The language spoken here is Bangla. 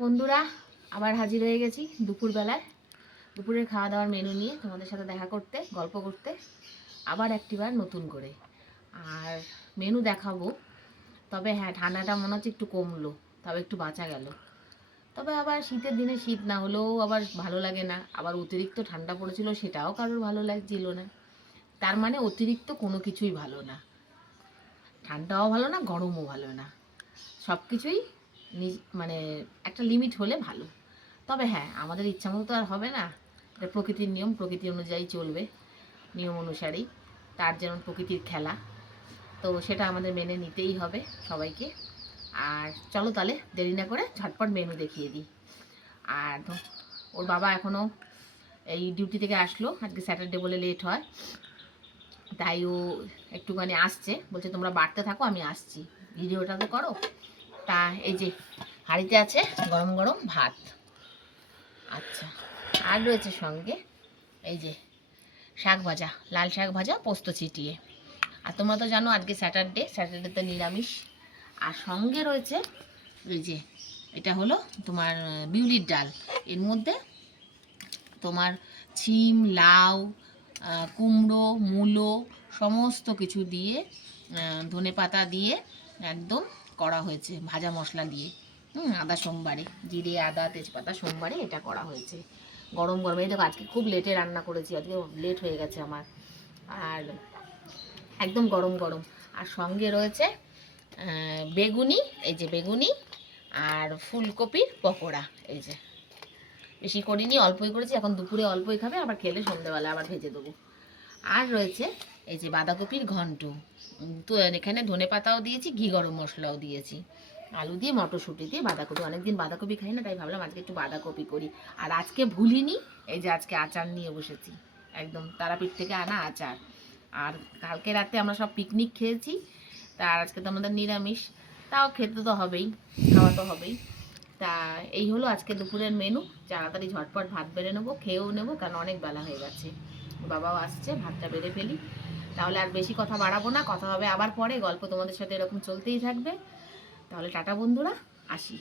বন্ধুরা, আবার হাজির হয়ে গেছি দুপুরবেলায়। দুপুরের খাওয়া দাওয়ার মেনু নিয়ে তোমাদের সাথে দেখা করতে, গল্প করতে আবার একটিবার নতুন করে। আর মেনু দেখাবো। তবে হ্যাঁ, ঠান্ডাটা মনে হচ্ছে একটু কমলো, তবে একটু বাঁচা গেল। তবে আবার শীতের দিনে শীত না হলেও আবার ভালো লাগে না, আবার অতিরিক্ত ঠান্ডা পড়েছিল সেটাও কারোর ভালো লাগছিল না। তার মানে অতিরিক্ত কোনো কিছুই ভালো না, ঠান্ডাও ভালো না, গরমও ভালো না, সব কিছুই মানে একটা লিমিট হলে ভালো। তবে হ্যাঁ, আমাদের ইচ্ছা মতো তো আর হবে না, এটা প্রকৃতির নিয়ম, প্রকৃতি অনুযায়ী চলবে, নিয়ম অনুসারেই। তার যেমন প্রকৃতির খেলা, তো সেটা আমাদের মেনে নিতেই হবে সবাইকে। আর চলো তাহলে দেরি না করে ঝটপট মেনু দেখিয়ে দিই। আর ওর বাবা এখনও এই ডিউটি থেকে আসলো, আজকে স্যাটারডে বলে লেট হয়, তাই ও একটুখানি আসছে, বলছে তোমরা বাড়তে থাকো, আমি আসছি, ভিডিওটা তো করো। তা এই যে হাঁড়িতে আছে গরম গরম ভাত। আচ্ছা, আর রয়েছে সঙ্গে এই যে শাক ভাজা, লাল শাক ভাজা পোস্ত ছিটিয়ে। আর তোমরা তো জানো আজকে স্যাটারডে, স্যাটারডেতে নিরামিষ। আর সঙ্গে রয়েছে এই যে, এটা হলো তোমার বিউলির ডাল। এর মধ্যে তোমার ছিম, লাউ, কুমড়ো, মূলো সমস্ত কিছু দিয়ে, ধনে পাতা দিয়ে একদম করা হয়েছে, ভাজা মশলা দিয়ে। আদা সোমবারে, জিরে আদা তেজপাতা সোমবারে এটা করা হয়েছে। গরম গরম, এই দেখো আজকে খুব লেটে রান্না করেছি, আজকে লেট হয়ে গেছে আমার। আর একদম গরম গরম। আর সঙ্গে রয়েছে বেগুনি, এই যে বেগুনি আর ফুলকপির পকোড়া। এই যে বেশি করিনি, অল্পই করেছি, এখন দুপুরে অল্পই খাবে, আবার খেলে সন্ধ্যেবেলা আবার ভেজে দেবো। আর রয়েছে এই যে বাঁধাকপির ঘন্ট, তো এখানে ধনে পাতাও দিয়েছি, ঘি গরম মশলাও দিয়েছি, আলু দিয়ে মটরশুঁটি দিয়ে বাঁধাকপি। অনেকদিন বাঁধাকপি খাই না, তাই ভাবলাম আজকে একটু বাঁধাকপি করি। আর আজকে ভুলিনি, এই যে আজকে আচার নিয়ে বসেছি, একদম তারাপীঠ থেকে আনা আচার। আর কালকে রাতে আমরা সব পিকনিক খেয়েছি, তা আজকে তো আমাদের নিরামিষ, তাও খেতে তো হবেই, খাওয়া তো হবেই। তা এই হলো আজকে দুপুরের মেনু। তাড়াতাড়ি ঝটপট ভাত বেড়ে নেবো, খেয়েও নেবো, কারণ অনেক বেলা হয়ে গেছে। বাবাও আসছে, ভাতটা বেড়ে ফেলি। তাহলে আর বেশি কথা বাড়াবো না, কথা হবে আবার পরে, গল্প তোমাদের সাথে এরকম চলতেই থাকবে। তাহলে টাটা বন্ধুরা, আসি।